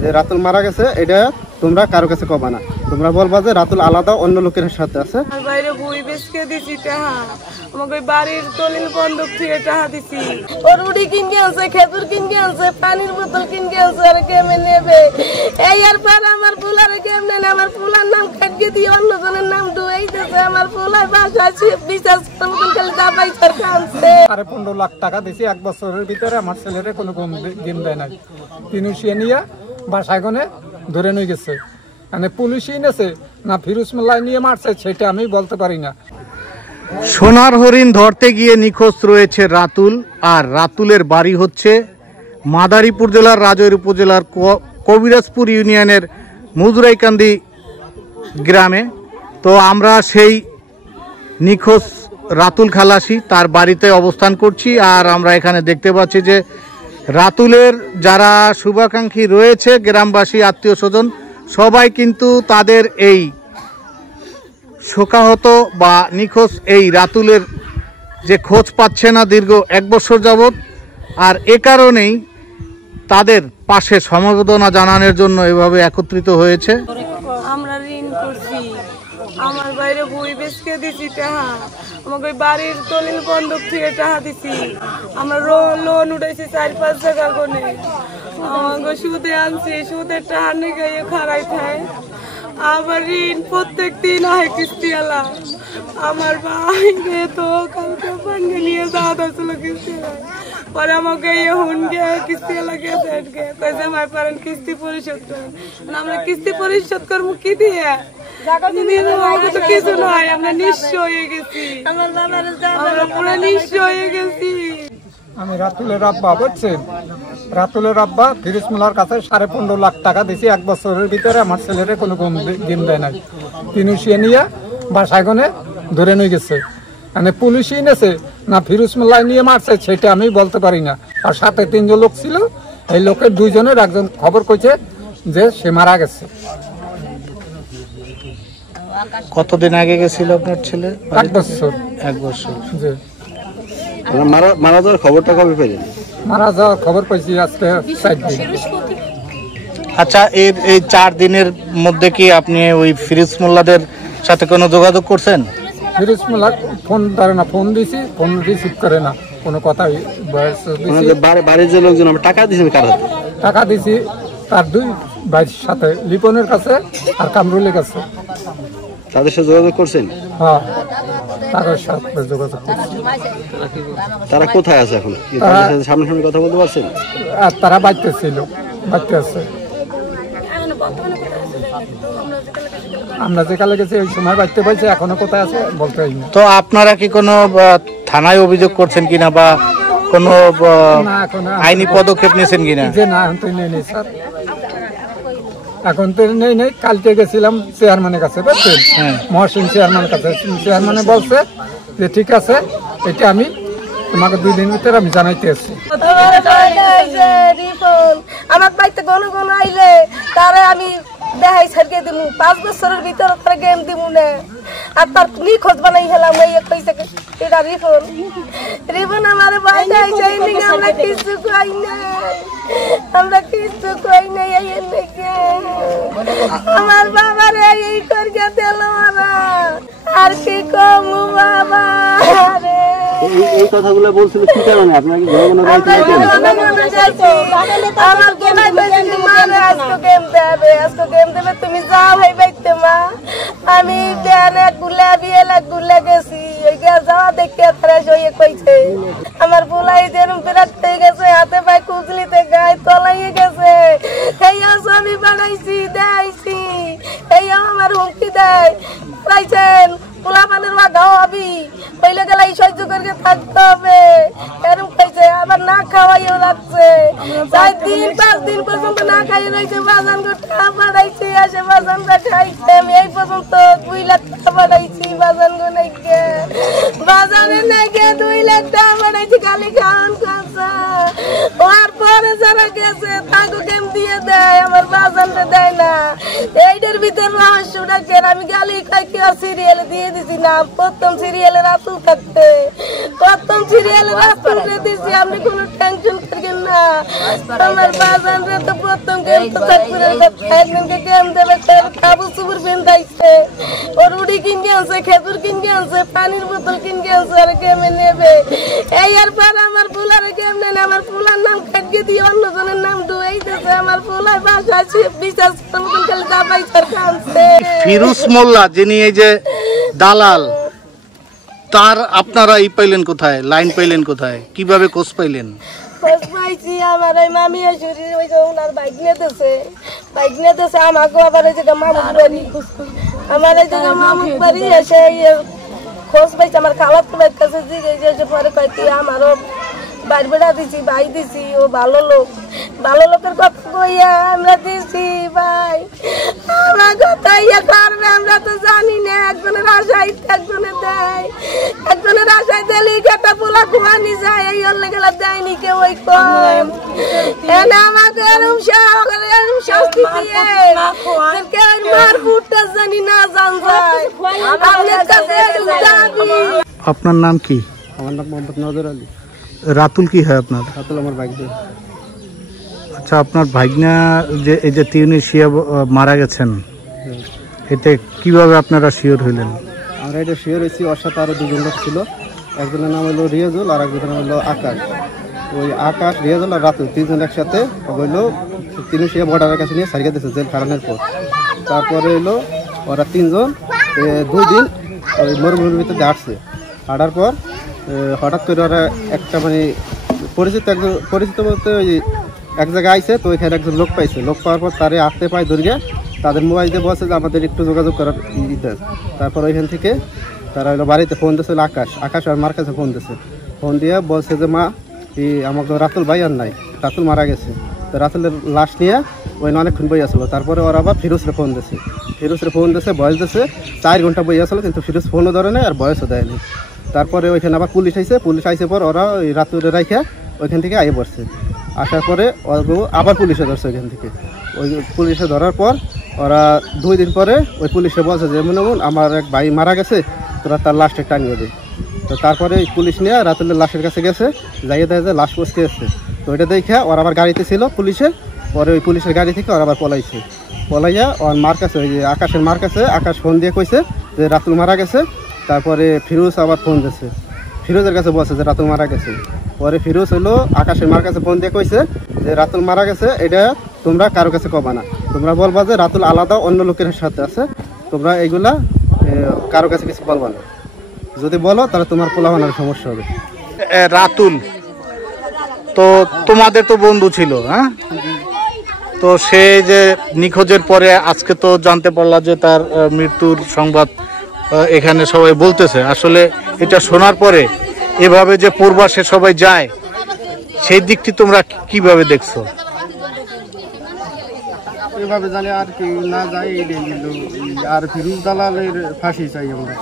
যে রাতুল মারা গেছে, এটা তোমরা কারো কাছে কবা না। তোমরা বলবা যে রাতুল আলাদা অন্য লোকের সাথে আছে। বাইরে বই বেচকে দিছি টাকা, আমাকে বাড়ির দলিল বন্ধক থেকে টাকা দিছি। ওর রুটি কিনে আনছে, খেজুর কিনে আনছে, পানির বোতল কিনে আনছে, আর কেমনে নেবে? এই আর পর আমার পোলারে কেমনে নেবে? আমার পোলার নাম কাটিয়ে দিয়ে অন্যজনের নাম ডুবাইতেছে। আমার পোলার বাসায় বিশ্বাস মতন খালি দাবাই সরকার আনছে। 15 লাখ টাকা দিছি 1 বছরের ভিতরে। আমার ছেলেরে কোনো গেম দেয় নাই। তিনুশিয়া নিয়ে বাসায় গনে ধরে নিয়ে গেছে। মানে পুলিশই নেছে না ফিরোজ মোল্লায় নিয়ে মারছে সেটা আমি বলতে পারি না। সোনার হরিণ ধরতে গিয়ে নিখোঁজ রয়েছে রাতুল। আর রাতুলের বাড়ি হচ্ছে মাদারীপুর জেলার রাজৈর উপজেলার কবিরাজপুর ইউনিয়নের মুজরাইকান্দি গ্রামে। তো আমরা সেই নিখোঁজ রাতুল খালাসি তার বাড়িতে অবস্থান করছি। আর আমরা এখানে দেখতে পাচ্ছি যে রাতুলের যারা শুভাকাঙ্ক্ষী রয়েছে, গ্রামবাসী, আত্মীয় স্বজন, সবাই কিন্তু তাদের এই শোকাহত বা নিখোঁজ এই রাতুলের যে খোঁজ পাচ্ছে না দীর্ঘ 1 বছর যাবৎ। আর এ কারণেই তাদের পাশে সমবেদনা জানানোর জন্য এভাবে একত্রিত হয়েছে। আমরা ঋণ করছি, আমার বাইরে বই বেচকে দিছি টাকা, আমাকে বাড়ির দলিল বন্ধক থেকে টাকা দিছি। আমরা লোন উঠাইছি 4-5 টাকা করে, আমাকে সুদে আনছি, সুদের টাকা নিয়ে গাইয়ে খারাই খায়। আমার ঋণ প্রত্যেক দিন হয় কিস্তিওয়ালা। আমার ভাইকে তো কালকে ভাঙ্গে নিয়ে যাওয়া হয়েছিল কিস্তিওয়ালা। পরে আমাকে কিস্তিওয়ালা গেছে কয়েছে ভাই পারেন কিস্তি পরিশোধ করেন। আমরা কিস্তি পরিশোধ করবো কি দিয়ে? তো কিছু নয়, আমরা নিঃস্ব হয়ে গেছি, আমরা পুরো নিঃস্ব হয়ে গেছি। আমি রাতুলের আব্বা, বুঝছেন? রাতুলের আব্বা ফিরোজ মোল্লার কাছে 15.5 লাখ টাকা দিছি 1 বছরের ভিতরে। আমার ছেলেরে কোনো গেম দেয় নাই। তিনুশিয়া নিয়ে বাসায় গনে ধরে নিয়ে গেছে। মানে পুলিশই নেছে না ফিরোজ মোল্লায় নিয়ে মারছে সেটা আমি বলতে পারি না। আর সাথে 3 জন লোক ছিল, এই লোকের 2 জনের একজন খবর কইছে যে সে মারা গেছে। কতদিন আগে গেছিল আপনার ছেলে? 1 বছর। 1 বছর। জি। মারা যাওয়ার খবরটা কবে পেলেন? মারা যাওয়ার খবর পাইছি আজকে 4 দিন। আচ্ছা, এই 4 দিনের মধ্যে কি আপনি ওই ফিরোজ মোল্লাদের সাথে কোনো যোগাযোগ করছেন? ফিরোজ মোল্লা ফোন ধরে না, ফোন দিছি, ফোন রিসিভ করে না, কোনো কথাই। বাড়ির যে লোকজন টাকা দিয়েছে, টাকা দিছি তার 2 ভাইয়ের সাথে, লিপনের কাছে আর কামরুলের কাছে। তাদের সাথে যোগাযোগ করছেন? হ্যাঁ, তাদের সাথে যোগাযোগ করছি। তারা কোথায় আছে এখন? সামনাসামনি কথা বলতে পারছেন? আর তারা বাড়িতে ছিল, বাড়িতে আছে। আমরা যেখানে গেছি ওই সময় বাড়িতে পাইছি, এখনো কোথায় আছে বলতে পারি না। তো আপনারা কি কোনো থানায় অভিযোগ করছেন কিনা বা কোনো আইনি পদক্ষেপ নিয়েছেন কিনা? যে না, এখন তো নেই স্যার, এখন তো নেই। কালকে গেছিলাম চেয়ারম্যানের কাছে, বুঝছেন? মহসিন চেয়ারম্যানের কাছে। চেয়ারম্যানে বলছে যে ঠিক আছে, এটা আমি তোমাকে 2 দিনের ভিতরে আমি জানাইতে আসছি। আমার বাড়িতে ঘন ঘন আইলে তারে আমি দেখাই ছাড়িয়ে দিব, 5 বছরের ভিতরে তারা গেম দিব না। আর তার নিখোঁজ বানাই হেলাম, কইছে এটা রিপন আমার বাইরে আইছে। আমরা কিছু কই নাই, আমরা কিছু কই নাই। আমার বাবারে এই করিয়া দিল, আর কি কম বাবা। এই কথাগুলো বলছিল কি কারণে? আপনাকে তুমি যাও ভাই বাইতে মা, আমি গুলা গেছি যাওয়া দেখে কইছে আমার বোলাই যেরকম বিরাট হয়ে গেছে, হাতে পায়ে কুচলিতে গায়ে তলাইয়ে গেছে। এইয়া ছবি বানাইছি, দেখাইছি, এইয়া আমার হুমকি দেয় পাইছেন। পোলা পানের বা গাও হবি পইলে গেলে সহ্য করে থাকতে হবে, এরকম খাইছে। আবার না খাওয়াইও রাখছে, 4 দিন 5 দিন পর্যন্ত না খাইয়ে রয়েছে। বাজান টাকা পাঠাইছি, আসে বাজানটা খাইছে। আমি এই পর্যন্ত 2 লাখ টাকা পাঠাইছি বাজান গো নাইকে, বাজানের নাইকে 2 লাখ টাকা পাঠাইছি খালি খাওয়ান খাচ্ছে। ওর পরে যারা গেছে তাকে কেম দিয়ে দেয়, আমার বাজানটা দেয় না। এইটার ভিতরে রহস্যটা কে? আমি গালি খাই কি সিরিয়ালে দিয়ে দিছি না, প্রথম সিরিয়ালে রাতুল থাকতে, প্রথম সিরিয়ালে রাতুলকে দিছি। আছি, আপনি কোনো টেনশন করবেন না। আমার বাজানরে তো প্রথম গেম তো চাকরির একদিনকে গেম দেবে, কাপড় চুপুর বেঁধাইছে, ওর উড়ি কিনে আনছে, খেজুর কিনে আনছে, পানির বোতল কিনে আনছে, আর গেমে নেবে। এই আর পর আমার ফুলার গেম নেন, আমার ফুলার নাম কাটিয়ে দিয়ে অন্যজনের নাম ডুবাইতেছে। আমার ফুলার বাসায় বিশ্বাস করার মতন খালি দাবাই সরকার আনছে। ফিরোজ মোল্লা যিনি এই যে দালাল, তার আপনারা ই পাইলেন কোথায়, লাইন পাইলেন কোথায়, কিভাবে কোচ পাইলেন? খোঁজ পাইছি আমার ওই মামি আসুরি, ওই যে ওনার বাইক নিতেছে আমাকে আবার ওই জায়গা মামুক বাড়ি, আমার এই জায়গা মামুক বাড়ি এসে খোঁজ পাইছি আমার খালাতো ভাইয়ের কাছে জিজ্ঞেস পরে কয়েকটি আমারও বাড়ি বেড়া দিছি, ভাই দিছি, ও ভালো লোকের কথা কইয়া আমরা দিছি ভাই। আমার কথা ইয়ে করবে আমরা তো জানি না, একজনের আশায় একজনের দেয়, একজনের আশায় দিলি একটা পোলা ঘুমানি যায়, এই হলে গেলে দেয়নি কেউ। ওই কম এনে আমাকে এরম শাস্তি দিয়ে কেউ মার ফুটটা জানি না জান যায়। আপনার কাছে দাবি। আপনার নাম কি? আমার নাম মোহাম্মদ নজর আলী। রাতুল কি হয় আপনার? রাতুল আমার বাইক দিয়ে। আচ্ছা, আপনার ভাগনা যে এই যে তিউনিসিয়া মারা গেছেন, এতে কিভাবে আপনারা শিওর হইলেন? আমরা এটা শিওর হয়েছি, ওর সাথে আরো দুজন লোক ছিল, একজনের নাম হলো রিয়াজুল আর একজনের নাম হলো আকাশ। ওই আকাশ, রিয়াজুল আর রাতুল তিনজন একসাথে হইলো তিনুসিয়া বর্ডারের কাছে নিয়ে সারিয়ে দিয়েছে জেল খারানোর পর। তারপরে হইলো ওরা তিনজন 2 দিন ওই মরুভূমির ভিতরে হাঁটছে, হাঁটার পর হঠাৎ করে ওরা একটা মানে পরিচিত বলতে ওই এক জায়গায় আইছে, তো ওইখানে একজন লোক পাইছে, লোক পাওয়ার পর তারে আসতে পায় দূরে, তাদের মোবাইল দিয়ে বলছে যে আমাদের একটু যোগাযোগ করার দেন। তারপর ওইখান থেকে তারা হলো বাড়িতে ফোন দিয়েছিল আকাশ আর মার কাছে ফোন দিয়ে বলছে যে মা আমাকে রাতুল ভাই আর নাই, রাতুল মারা গেছে। তো রাতুলের লাশ নিয়ে ওই অনেকক্ষণ বই আসলো। তারপরে ওরা আবার ফিরোজরে ফোন দিয়েছে, বয়স দিয়েছে 4 ঘন্টা বই আসলো, কিন্তু ফিরোজ ফোনও ধরে নেই আর বয়সও দেয়নি। তারপরে ওইখানে আবার পুলিশ আইসে পর ওরা ওই রাতুলে রাইখে ওইখান থেকে আইয়ে পড়ছে। আসার পরে আবার পুলিশে ধরছে ওইখান থেকে। ওই পুলিশে ধরার পর ওরা 2 দিন পরে ওই পুলিশে বলছে যে এমন আমার এক ভাই মারা গেছে, তোরা তার লাশটা টানিয়ে দেয়। তো তারপরে পুলিশ নিয়ে রাতুলের লাশের কাছে গেছে, যাইয়ে দেয় যে লাশ পচকে এসছে। তো ওইটা দেখে ওরা আবার গাড়িতে ছিল পুলিশের, পরে ওই পুলিশের গাড়ি থেকে ওরা আবার পলাইয়া ওর মার কাছে, ওই যে আকাশের মার কাছে আকাশ ফোন দিয়ে কইছে যে রাতুল মারা গেছে। তারপরে ফিরোজ আবার ফোন দিয়েছে, ফিরোজের কাছে বলছে যে রাতুল মারা গেছে। পরে ফিরোজ হইলো আকাশের মার কাছে ফোন দিয়ে কইছে যে রাতুল মারা গেছে, এটা তোমরা কারো কাছে কবা না, তোমরা বলবা যে রাতুল আলাদা অন্য লোকের সাথে আছে, তোমরা এইগুলা কারো কাছে কিছু বলবা না, যদি বলো তাহলে তোমার পোলাপানের সমস্যা হবে। রাতুল তো তোমাদের তো বন্ধু ছিল, হ্যাঁ? তো সে যে নিখোঁজের পরে আজকে তো জানতে পারলা যে তার মৃত্যুর সংবাদ এখানে সবাই বলতেছে, আসলে এটা শোনার পরে এভাবে যে পূর্বাসে সবাই যায়, সেই দিকটি তোমরা কিভাবে দেখছো? এভাবে জানি আর কেউ না যায়, আর ফিরোজ দালালের ফাঁসি চাই আমরা।